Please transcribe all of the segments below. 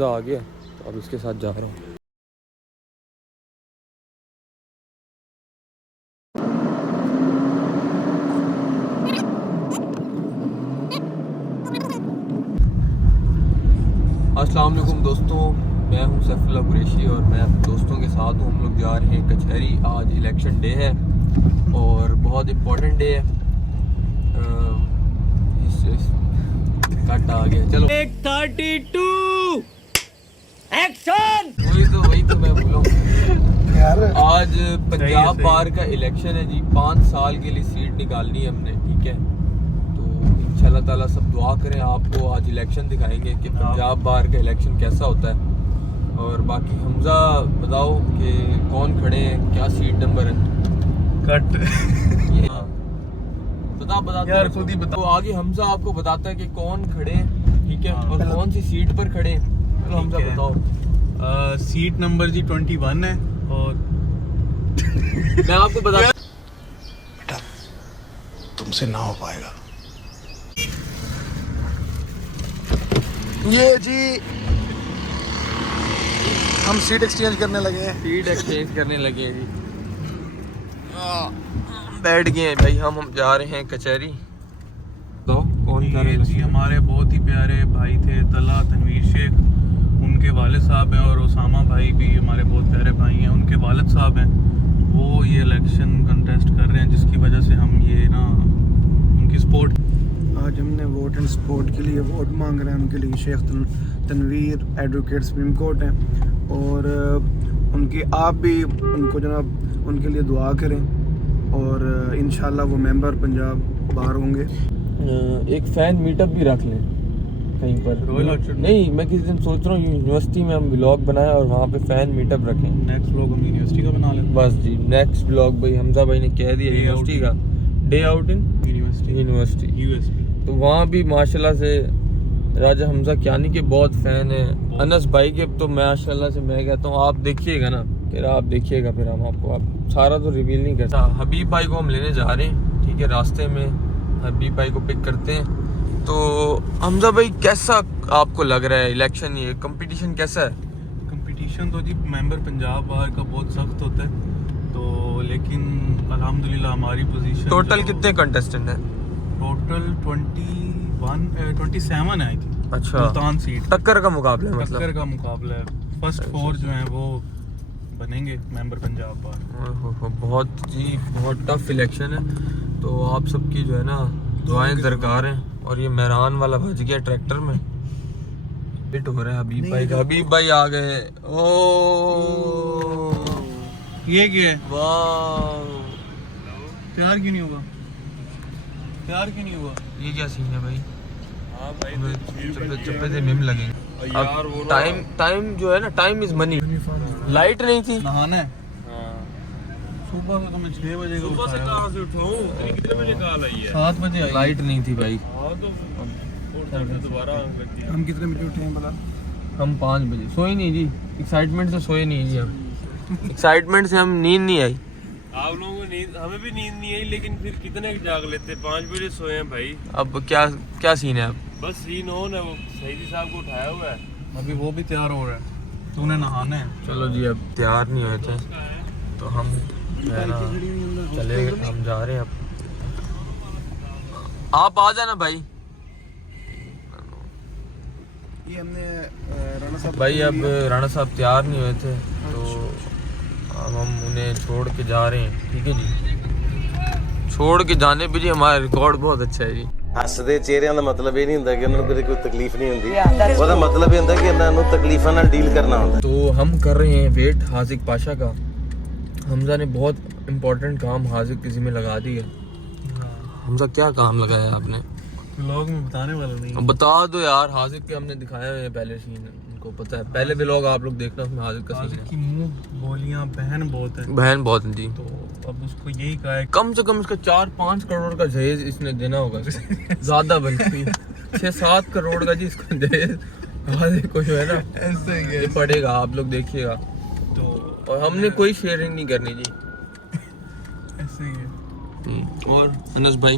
हमज़ा आ गया तो अब इसके साथ जा रहा हूँ। अस्सलाम वालेकुम दोस्तों, मैं हूं सैफुल्लाह कुरैशी और मैं अपने दोस्तों के साथ हूं। हम लोग जा रहे हैं कचहरी। आज इलेक्शन डे है और बहुत इम्पोर्टेंट डे है। कट आ गया, चलो 132 एक्शन। वही तो मैं बोला हूँ। आज पंजाब बार का इलेक्शन है जी। 5 साल के लिए सीट निकालनी है हमने, ठीक है। इंशाल्लाह ताला सब दुआ करें। आपको आज इलेक्शन दिखाएंगे कि पंजाब बार का इलेक्शन कैसा होता है। और बाकी हमज़ा बताओ कि कौन खड़े हैं, क्या सीट नंबर है। कट बता यार, खुद ही बताओ। आगे हमज़ा आपको बताता है कि कौन खड़े हैं, ठीक है, और कौन सी सीट पर खड़े हैं। तो हमज़ा बताओ। सीट नंबर जी 21 है। और मैं आपको बता, बेटा तुमसे ना हो पाएगा। ये जी हम सीट एक्सचेंज करने लगे हैं। सीट एक्सचेंज करने लगे हैं जी। बैठ गए हैं भाई। हम जा रहे हैं कचहरी। तो कौन जा रहे हैं जी? हमारे बहुत ही प्यारे भाई थे तला तनवीर शेख, उनके वालिद साहब हैं। और उसामा भाई भी हमारे बहुत प्यारे भाई हैं, उनके वालिद साहब हैं। वो ये इलेक्शन कंटेस्ट कर रहे हैं, जिसकी वजह से हम ये ना उनकी सपोर्ट, आज हमने वोट एंड सपोर्ट के लिए वोट मांग रहे हैं उनके लिए। Shaikh Tanveer advocate supreme court हैं और उनकी आप भी उनको जनाब उनके लिए दुआ करें और इंशाल्लाह वो मेंबर पंजाब बार होंगे। एक फ़ैन मीटअप भी रख लें कहीं पर। नहीं, मैं किसी दिन सोच रहा हूँ यूनिवर्सिटी में हम व्लॉग बनाएं और वहाँ पे फ़ैन मीटअप रखें। नेक्स्ट व्लॉग हम यूनिवर्सिटी का बना लें। बस जी, नेक्स्ट व्लॉग भाई हमज़ा भाई ने कह दिया यूनिवर्सिटी का। Day out in university USP. तो वहाँ भी माशाल्लाह से राजा हमज़ा कियानी के बहुत फ़ैन हैं। अनस भाई के तो माशाल्लाह से मैं कहता हूँ आप देखिएगा ना, फिर आप देखिएगा, फिर हम आपको आप सारा तो रिवील नहीं करता। हबीब भाई को हम लेने जा रहे हैं, ठीक है। रास्ते में हबीब भाई को पिक करते हैं। तो हमज़ा भाई कैसा आपको लग रहा है इलेक्शन, ये कंपटीशन कैसा है? कंपटीशन तो जी मेंबर पंजाब बार का बहुत सख्त होता है, तो लेकिन अल्हम्दुलिल्लाह हमारी पोजीशन। टोटल कितने कंटेस्टेंट हैं? टोटल 27 है आई थिंक। अच्छा, मुल्तान सीट टक्कर का मुकाबला है, टक्कर मतलब का मुकाबला है। फर्स्ट 4 जो हैं वो बनेंगे मेंबर पंजाब बार। बहुत जी बहुत टफ इलेक्शन है। तो आप सबकी जो है ना दुआएं दरकार हैं। और ये मेहरान वाला बज गया ट्रैक्टर में, हिट हो रहा है हबीब भाई का। हबीब भाई आ गए। ओ ये क्या है? वाह, तैयार क्यों नहीं हुआ? तैयार क्यों नहीं हुआ? ये क्या सीन है भाई? हाँ भाई, चप्पे से मिम लगेंगे यार। वो टाइम जो है ना, टाइम इज मनी। लाइट नहीं थी। नहाना है। सुबह से तो मैं 6 बजे का उठा। कहाँ से उठाऊं? कितने बजे कॉल आई है? 7 बजे आई। लाइट नहीं थी भाई। हाँ तो दोबारा हम कितने बजे उठे हैं भला? हम 5 बजे सोए नहीं जी। एक्साइटमेंट से सोए नहीं जी हम। एक्साइटमेंट से हम नींद नहीं आई। आप लोगों को नींद, हमें भी नींद नहीं आई, लेकिन फिर कितने जाग लेते? 5 बजे सोए हैं भाई। अब क्या सीन है? अब बस सीन ऑन है, वो सईदी साहब को उठाया हुआ है। अभी वो भी तैयार हो रहा है, तूने नहाना है। चलो जी, अब तैयार नहीं हुए थे तो हम जो है ना चले, हम जा रहे हैं। अब आप आ जाना भाई। ये हमने राणा साहब भाई अब राणा साहब तैयार नहीं हुए थे तो अब हम उन्हें छोड़ के जा रहे हैं, ठीक है जी। छोड़ के जाने पे जी हमारा रिकॉर्ड बहुत अच्छा है जी। ਹੱਸਦੇ ਚਿਹਰਿਆਂ ਦਾ ਮਤਲਬ ਇਹ ਨਹੀਂ ਹੁੰਦਾ ਕਿ ਉਹਨਾਂ ਨੂੰ ਕਦੇ ਕੋਈ ਤਕਲੀਫ ਨਹੀਂ ਹੁੰਦੀ। ਉਹਦਾ ਮਤਲਬ ਇਹ ਹੁੰਦਾ ਕਿ ਇਹਨਾਂ ਨੂੰ ਤਕਲੀਫਾਂ ਨਾਲ ਡੀਲ ਕਰਨਾ ਹੁੰਦਾ। तो हम कर रहे हैं वेट हाजिक पाशा का। हमजा ने बहुत इम्पोर्टेंट काम हाजिक किसी में लगा दिया। हमजा क्या काम लगाया आपने? व्लॉग में बताने वाला नहीं। अब बता दो यार। हाजिक के हमने दिखाए हुए हैं पहले सीन, उनको पता है। पहले व्लॉग आप लोग देखना, उसमें हाजिक का सीन की मुंह बोलियां बहन बहुत है। बहन बहुत है जी। तो अब उसको यही कहा है कम से कम इसका 4-5 करोड़ का जहेज इसने देना होगा। ज्यादा बल्कि 6-7 करोड़ का जी इसका जहेज हाजिक को जो है ना ऐसे ही ये पड़ेगा। आप लोग देखिएगा। तो और हमने कोई शेयरिंग नहीं करनी जी। ऐसे ही है। और अनस भाई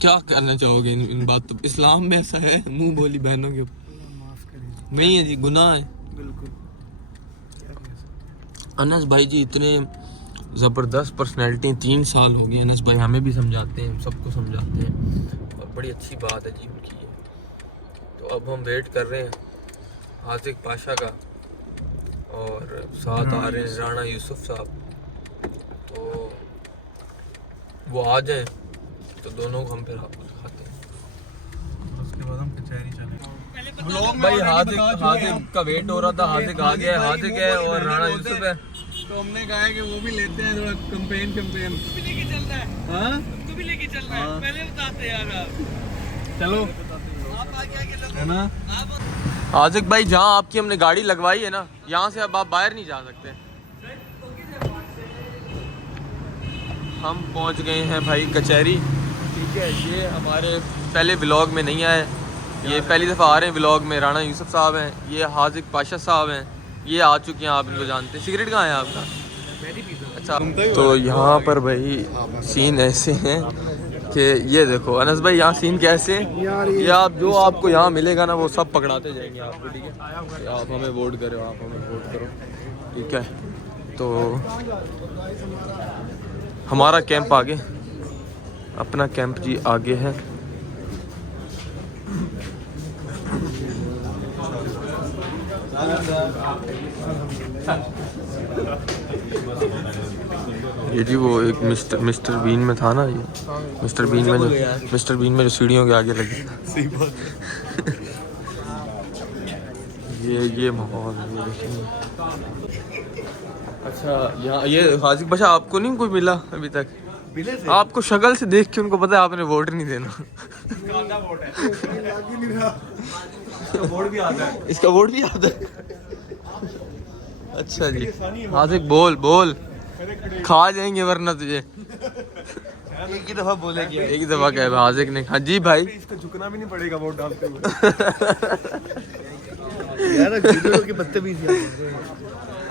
क्या करना चाहोगे इन बात? तो इस्लाम में ऐसा है मुंह बोली बहनों के ऊपर नहीं है जी, गुनाह है। बिल्कुल। अनस भाई जी इतने ज़बरदस्त पर्सनैलिटी, 3 साल हो गए अनस भाई हमें भी समझाते हैं, सबको समझाते हैं और बड़ी अच्छी बात है जी उनकी ये। तो अब हम वेट कर रहे हैं हाजिक पाशा का और साथ आ रहे हैं राणा यूसुफ साहब, तो वो आ जाए तो दोनों को हम फिर खाते हैं। उसके बाद हम कचहरी चलेंगे। भाई हाजिक का वेट हो रहा था, हाजिक आ गया है, हाजिक है और राणा यूसुफ है। तो हमने कहा है कि वो भी लेते हैं थोड़ा कैंपेन भी लेके चल रहा है, हाँ तुमको भी लेके चल रहा है, पहले बताते यार आप। चलो आप आगे आगे लगो। है ना। हाजिक भाई जहाँ आपकी हमने गाड़ी लगवाई है ना, यहाँ से अब आप बाहर नहीं जा सकते। हम पहुँच गए हैं भाई कचहरी, ठीक है। ये हमारे पहले व्लॉग में नहीं आए, ये पहली दफ़ा आ रहे हैं व्लॉग में। राणा यूसुफ साहब हैं, ये हाजिक पाशा साहब हैं, ये आ चुके हैं, आप इनको जानते हैं। सिगरेट कहाँ है आपका? अच्छा, तो यहाँ पर भाई सीन ऐसे हैं कि ये देखो अनस भाई, यहाँ सीन कैसे हैं ये आप जो आपको यहाँ मिलेगा ना वो सब पकड़ाते जाएंगे आपको, ठीक है। आप हमें वोट करो, आप हमें वोट करो, ठीक है। तो हमारा कैंप आगे, अपना कैंप जी आगे है। ये जी वो एक मिस्टर बीन में था ना, ये मिस्टर बीन में जो सीढ़ियों के आगे लगी। सही बात। ये माहौल ये देखिए। अच्छा यहाँ ये हाजिक पाशा आपको नहीं कोई मिला अभी तक? आपको शक्ल से देख के उनको पता है आपने वोट नहीं देना। इसका वोट भी आता है। अच्छा जी हाजिक बोल खा जाएंगे वरना तुझे। एक ही दफा बोलेगी, एक ही दफा कहे हाजिक ने। हाँ जी भाई, इसको झुकना भी नहीं पड़ेगा वोट डालते हुए। यार के पत्ते भी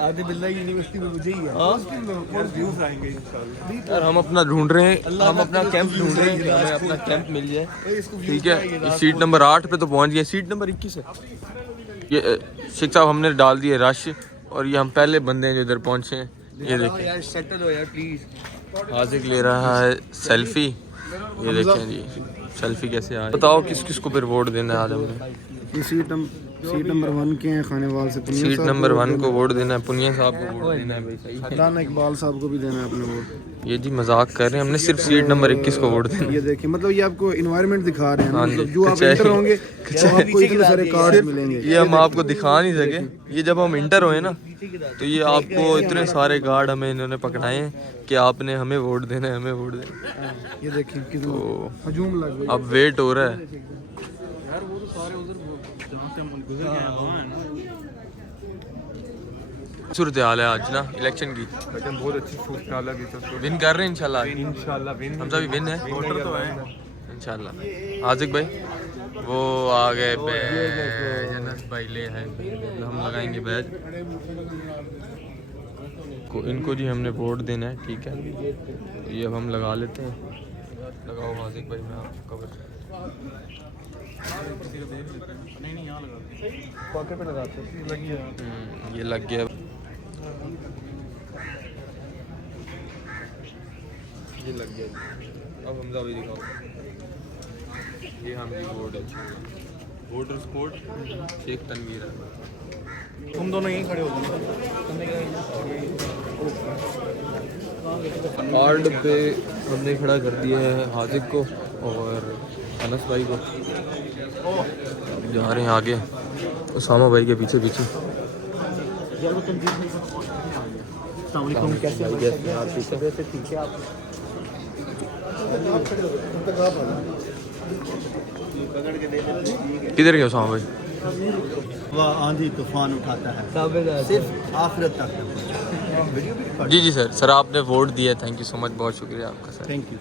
आधे बिल्ला यूनिवर्सिटी में मुझे ही है। व्यूज आएंगे इंशाल्लाह। यार हम अपना ढूंढ रहे हैं, हम अपना कैंप ढूंढ रहे हैं, हमें अपना कैंप मिल जाए, ठीक है। सीट नंबर 8 पे तो पहुंच गए, सीट नंबर 21 है। ये शेख साहब हमने डाल दिए रश और ये हम पहले बंदे हैं जो इधर पहुंचे हैं। ये देखिए यार सेटल हो यार प्लीज। हाजिक ले रहा है सेल्फी, ये देखें जी सेल्फी कैसे आए। बताओ किस किस को फिर वोट देना है आज हमने? सीट नंबर 1 के हैं खानेवाल से। सीट नंबर 1 को वोट देना है, पुनिया साहब को वोट देना है भाई, सही है। राना इकबाल साहब को भी देना है अपने वोट। ये जी मजाक कर रहे हैं, हमने सिर्फ सीट नंबर 21 को वोट देना है। ये देखिए मतलब ये आपको इन्वायरमेंट दिखा रहे हैं, हाँ मतलब जी, जो आप इंटर होंगे तो आपको इतने सारे कार्ड मिलेंगे। ये हम आपको दिखा नहीं सके, ये जब हम इंटर हुए ना तो ये आपको इतने सारे कार्ड हमें इन्होंने पकड़ाए हैं कि आपने हमें वोट देना है, हमें वोट देना है। ये देखिए कितना तो हजूम लग गई। अब वेट हो रहा है। यार वो तो सारे उधर जहाँ से हम गुजर गए हैं वहाँ है ना। सूरत हाल है आज ना इलेक्शन की, लेकिन बहुत अच्छी सूरत हाल है। विन कर रहे हैं इंशाल्लाह। इंशाल्लाह विन हमजा भी विन है वोटर तो है इंशाल्लाह। हाजिक भाई वो आ गए बैज, अनस भाई ले है, हम लगाएंगे बैज को। इनको जी हमने वोट देना है, ठीक है। तो ये अब हम लगा लेते हैं। लगाओ हाजिक भाई, मैं आपको कवर नहीं यहाँ लगा पॉकेट पे लगाते हैं। लगी है ये लग गया। ये लग गया। अब हमजा भी दिखाओ, ये हमारी वोट है, वोटर्स कोड शेख तनवीर है। तुम दोनों यहीं खड़े हो जाओ। कार्ड पे हमने खड़ा कर दिया है हाजिक को और अनस भाई को। जा रहे हैं आगे उसामा भाई के पीछे पीछे। कैसे आप? ठीक है आप किधर गए उसामा भाई? वह आंधी तूफान उठाता है सिर्फ आखिरत तक। जी सर आपने वोट दिया, थैंक यू सो मच, बहुत शुक्रिया आपका सर। थैंक यू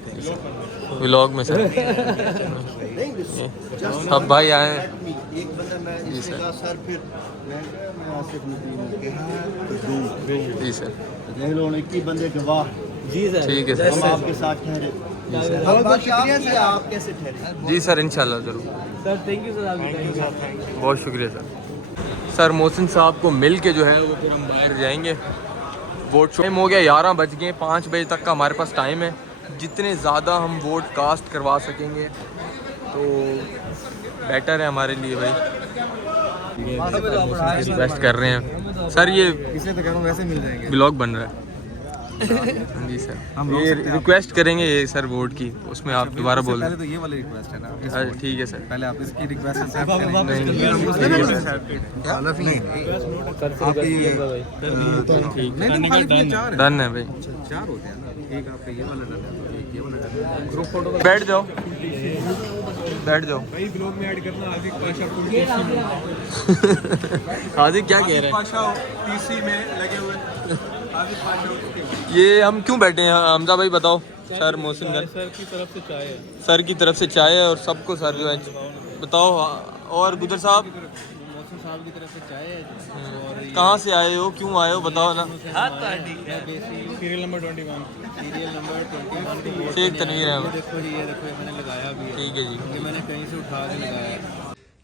व्लॉग में सर अब भाई आए हैं। एक बंदा मैं जी सर। सर फिर मैं आसिफ नदीम जी सर देख लो 21 बंदे गवाह। ठीक है हम सर। आपके साथ ठहरे। आप कैसे ठहरे? जी सर इंशाल्लाह ज़रूर सर थैंक यू सर, बहुत शुक्रिया सर। सर मोहसिन साहब को मिल के जो है वो फिर हम बाहर जाएंगे। वोट टाइम हो गया, 11 बज गए, 5 बजे तक का हमारे पास टाइम है। जितने ज़्यादा हम वोट कास्ट करवा सकेंगे तो बेटर है हमारे लिए भाई। रिक्वेस्ट कर रहे हैं सर, ये इसलिए तो कह रहा हूँ वैसे मिल जाएंगे। ब्लॉग बन रहा है। हाँ जी सर, ये रिक्वेस्ट करेंगे ये सर वोट की, उसमें आप दोबारा बोल दें। पहले तो ये वाली रिक्वेस्ट है ना। अच्छा ठीक है सर। पहले आप इसकी रिक्वेस्ट एक्सेप्ट करें। डन है भाई। 4 होते हैं ना, एक आपका ये वाला डन है, एक ये वाला डन है। ग्रुप फोटो बैठ जाओ, बैठ जाओ भाई ब्लॉग में ऐड करना हाजिक पाशा को। हाजिक क्या कह रहे हैं? पाशा टीसी में लगे हुए हाजिक पाशा। ये हम क्यों बैठे हैं हमजा भाई बताओ। सर मोहसिन सर की तरफ से चाय है। सर की तरफ से चाय है और सबको सर जो है बताओ। और गुजर साहब मौसम साहब की तरफ से चाय है और कहाँ से आए हो, क्यों आए हो बताओ ना। Serial number 21। सीरियल नंबर 21 को वोट शेख तनवीर है वो। देखो जी, ये देखो, ये मैंने लगाया भी है। ठीक है जी। ये मैंने कहीं से उठा के लगाया है।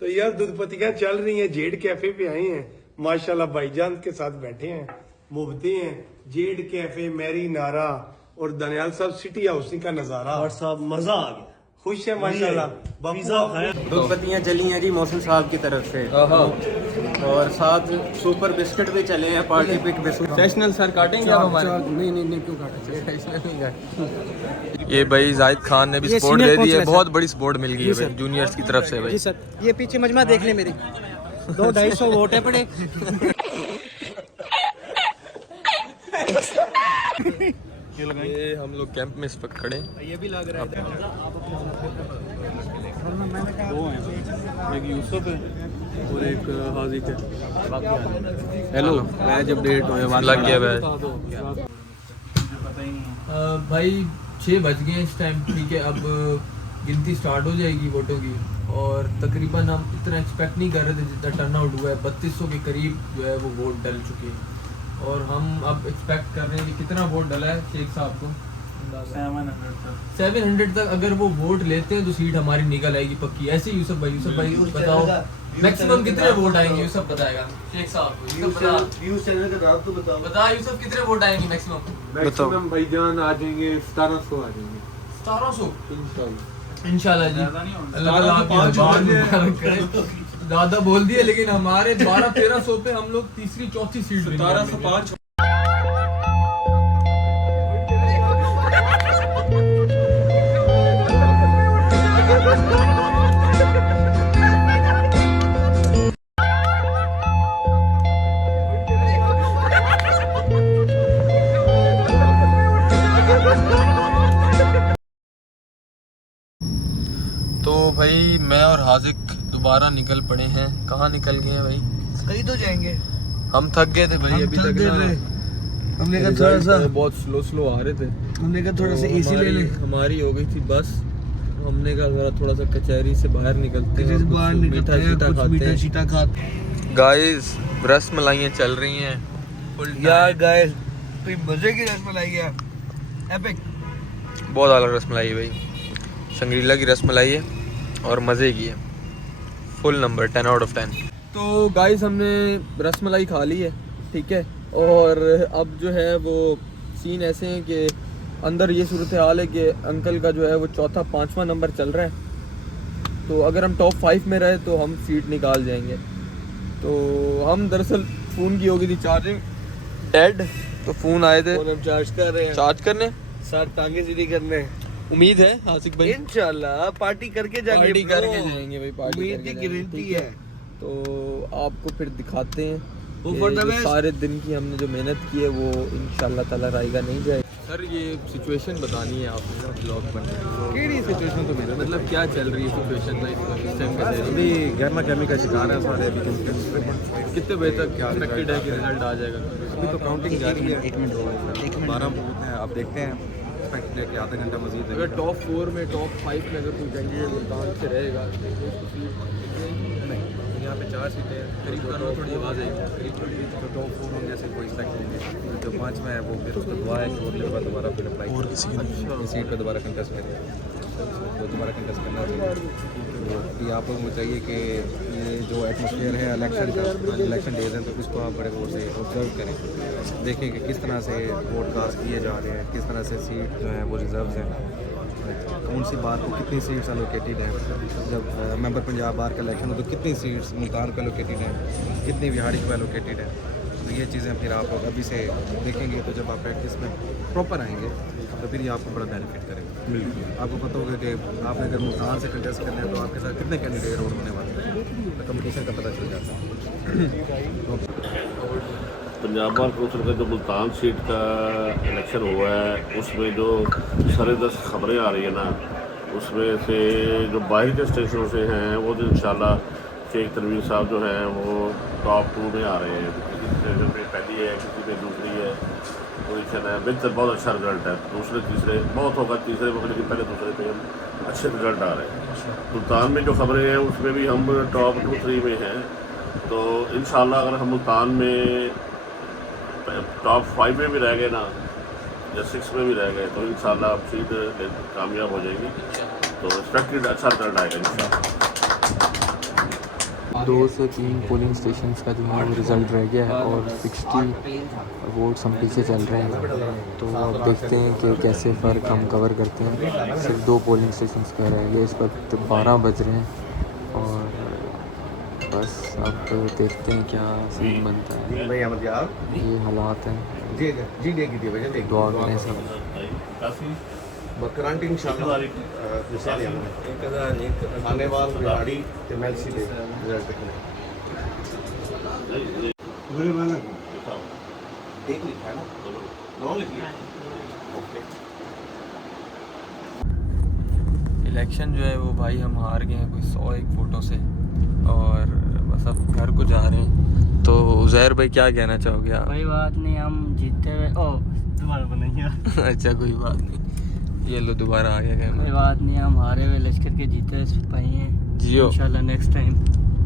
तो यार दूधपतियाँ चल रही हैं, जेड कैफे पे आए हैं, माशाल्लाह भाईजान के साथ बैठे हैं, मुफ्ती हैं। जेड कैफे, मैरी नारा और दनियाल साहब सिटी हाउसिंग का नजारा, और साहब मजा आ गया, खुश है माशाल्लाह। दूधपत्तियाँ चली हैं जी मौसम साहब की तरफ से, और साथ सुपर बिस्किट भी चले हैं, party pick biscuit. Sessional sir काटेंगे आप हमारे? नहीं क्यों काटा। ये भाई जाहिद खान ने भी सपोर्ट दे दी है, बहुत बड़ी सपोर्ट मिल गई है भाई जूनियर्स की तरफ से भाई। सर ये पीछे मजमा देख ले मेरी, 200-250 वोट है पड़े। ये हम लोग कैंप में इस वक्त खड़े हैं। ये भी लग रहा है। दो हैं, एक यूसुफ है और एक हाजिक है। हेलो मैच अपडेट होने लग गया भाई 6 बज गए इस टाइम। ठीक है, अब गिनती स्टार्ट हो जाएगी वोटों की, और तकरीबन हम इतना एक्सपेक्ट नहीं कर रहे थे जितना टर्न आउट हुआ है। 3200 के करीब जो है वो वोट डल चुके हैं, और हम अब एक्सपेक्ट कर रहे हैं कि कितना वोट डला है शेख साहब को? 700 तक अगर वो वोट लेते हैं तो सीट हमारी निकल आएगी पक्की। ऐसे यूसुफ भाई बताओ मैक्सिमम कितने वोट आएंगे? यूसुफ बताएगा शेख साहब को। न्यूज़ चैनल का नाम तो बताओ। बता यूसुफ कितने वोट आएंगे मैक्सिमम? मैक्सिमम भाईजान आ जाएंगे 1700 आ जाएंगे 1700 इंशाल्लाह जी। अल्लाह ताला आपकी जुबान मुबारक करे। ज़्यादा बोल दिए, लेकिन हमारे 1200-1300 पे हम लोग तीसरी चौथी सीट 1705। तो भाई मैं और हाजिक दोबारा निकल पड़े हैं। कहाँ निकल गए हैं भाई? कहीं तो जाएंगे। हम थक गए थे भाई अभी तक ना। हमने कहा थोड़ा सा बहुत स्लो आ रहे थे। हमने कहा थोड़ा सा एसी ले ले। हमारी हो गई थी बस। हमने कहा थोड़ा सा कचहरी से बाहर निकलते हैं, बाहर निकलते हैं, कुछ मीठा शीठा खाते हैं। गाइस रसमलाइयाँ चल रही हैं यार गाइस, तो मजे की रसमलाई है, एपिक। बहुत अलग रसमलाई है भाई, संग्रीला की रसमलाई है और मज़े की है। Full number 10 out of 10। तो गाइस हमने रसमलाई खा ली है, ठीक है, और अब जो है वो सीन ऐसे हैं कि अंदर ये सूरत हाल है कि अंकल का जो है वो 4था-5वां नंबर चल रहा है। तो अगर हम टॉप 5 में रहे तो हम सीट निकाल जाएंगे। तो हम दरअसल फ़ोन की हो गई थी चार्जिंग डेड, तो फ़ोन आए थे, हम चार्ज कर रहे हैं, चार्ज करने, साथ टांगे सीधी करने। उम्मीद है आसिक भाई इंशाल्लाह पार्टी करके जाएंगे, पार्टी करके जाएंगे भाई, पार्टी उम्मीद करके की जाएंगे, गारंटी ठीक है। तो आपको फिर दिखाते हैं Over the कि best। सारे दिन की हमने जो मेहनत की है वो इंशाल्लाह ताला रायगा नहीं जाए। सर ये सिचुएशन बतानी है आपने ना ब्लॉग बनने की। सिचुएशन तो मेरा मतलब क्या चल रही है सिचुएशन इस टाइम का? अभी गर्मा गर्मी का शिकार है सारे। अभी कितने बजे तक एक्सपेक्टेड है कि रिजल्ट आ जाएगा? तो काउंटिंग जारी है, 1 मिनट हो गया, 12 बूथ हैं, आप देखते हैं, एक्सपेक्टेड है कि आधा घंटा मजीद अगर टॉप 4 में टॉप 5 में अगर कोई कैंडिडेट मुल्तान से रहेगा यहाँ पे 4 सीटें हैं, करीब थोड़ी आवाज़ आएगी, करीब तो टॉप 4 होंगे ऐसे कोई सेलेक्ट होंगे। जो 5 में है वो फिर उसको दुआ है कि वो दोबारा फिर अप्लाई और किसी की सीट पे दोबारा कंटेस्ट करें। है उसको दोबारा कंटेस्ट करना चाहिए। तो अभी आप लोगों को चाहिए कि ये जो एटमॉस्फेयर है इलेक्शन का, इलेक्शन डेज हैं, तो इसको आप बड़े गौर से ऑब्जर्व करें, देखें कि किस तरह से वोट कास्ट किए जा रहे हैं, किस तरह से सीट जो है वो रिजर्व हैं, कौन सी बार को कितनी सीट्स एलोकेटेड हैं, जब मेंबर पंजाब बार का इलेक्शन हो तो कितनी सीट्स मुल्तान को एलोकेटेड हैं, कितनी बिहाड़ी को एलोकेटेड है। तो ये चीज़ें फिर आप लोग अभी से देखेंगे, तो जब आप प्रैक्टिस में प्रॉपर आएंगे तो फिर ये आपको बड़ा बेनिफिट करेगा। बिल्कुल आपको पता होगा कि आपने अगर मुल्तान से कंटेस्ट करना है तो आपके साथ कितने कैंडिडेट और होने वाले हैं, तो कंपटीशन का पता चल जाता है। पंजाब बार काउंसिल का जो मुल्तान सीट का इलेक्शन हुआ है उसमें जो सरेदस्त खबरें आ रही है ना, उसमें से जो बाहर के स्टेशनों से हैं वो तो इंशाल्लाह शेख तनवीर साहब जो हैं वो टॉप 2 में आ रहे हैं। किसी स्टेशन पे पहली है, किसी पे दूसरी है पोजीशन है। बेहतर बहुत अच्छा रिजल्ट है, दूसरे तीसरे बहुत होगा तीसरे में, लेकिन पहले दूसरे पे हम अच्छे रिजल्ट आ रहे हैं। मुल्तान में जो खबरें हैं उसमें भी हम टॉप 2-3 में हैं। तो इंशाल्लाह अगर हम मुल्तान में टॉप 5 में भी रह गए ना या 6 में भी रह गए तो इंशाल्लाह आप सीट कामयाब हो जाएगी। तो एक्सपेक्टेड अच्छा रिजल्ट आएगा इंशाल्लाह। 2 से 3 पोलिंग स्टेशंस का जो है वो रिज़ल्ट रह गया है और 60 वोट्स हम पीछे चल रहे हैं। तो अब देखते हैं कि कैसे फ़र्क हम कवर करते हैं। सिर्फ 2 पोलिंग स्टेशंस का रह गए, इस वक्त 12 बज रहे हैं और बस अब देखते हैं क्या सीन बनता है। ये हालात हैं, दुआ करें सब। बकरांटी इंशाल्लाह आने वाल बिहाड़ी ते मेलसी दे रिजल्ट एक लिखा है ना, 9 लिखिए। इलेक्शन जो है वो भाई हम हार गए हैं कोई 101 वोटों से और बस अब घर को जा रहे हैं। तो उज़ैर भाई क्या कहना चाहोगे आप? कोई बात नहीं, हम जीते हुए दोबारा बनाइए। अच्छा कोई बात नहीं, ये लो दोबारा आ गया। कोई बात नहीं, हम हारे हुए लश्कर के जीते हुए सिपाही हैं। जियो इंशाल्लाह नेक्स्ट टाइम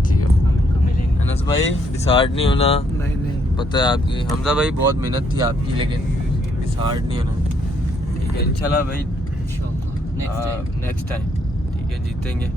जियो हम इनको मिलेंगे। अनस भाई डिसार्ड नहीं होना, नहीं पता है आपकी। हमजा भाई बहुत मेहनत थी आपकी, लेकिन डिसार्ड नहीं होना। ठीक है इंशाल्लाह भाई, नेक्स्ट टाइम ठीक है जीतेंगे।